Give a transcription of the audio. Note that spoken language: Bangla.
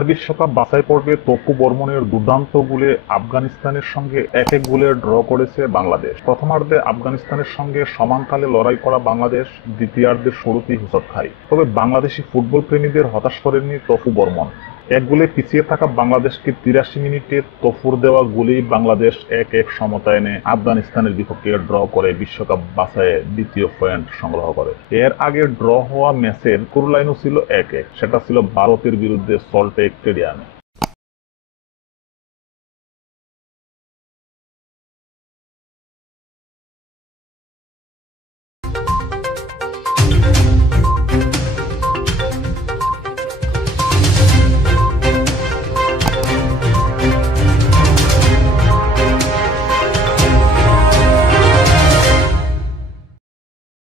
কাতার বিশ্বকাপ বাছাই পর্বে তপু বর্মনের দুর্দান্ত গোলে আফগানিস্তানের সঙ্গে 1-1 গোলে ড্র করেছে বাংলাদেশ। প্রথমার্ধে আফগানিস্তানের সঙ্গে সমানতালে লড়াই করা বাংলাদেশ দ্বিতীয়ার্ধের শুরুতেই হোঁচট খায়। তবে বাংলাদেশি ফুটবল প্রেমীদের হতাশ করেননি তপু বর্মন। এক গোলে পিছিয়ে থাকা বাংলাদেশকে ৮৩ মিনিটে তপুর দেওয়া গোলেই বাংলাদেশ 1-1 সমতা এনে আফগানিস্তানের বিপক্ষে ড্র করে বিশ্বকাপ বাছাইয়ে দ্বিতীয় পয়েন্ট সংগ্রহ করে। এর আগে ড্র হওয়া ম্যাচের স্কোরলাইনও ছিল 1-1, সেটা ছিল ভারতের বিরুদ্ধে সল্টলেক স্টেডিয়ামে।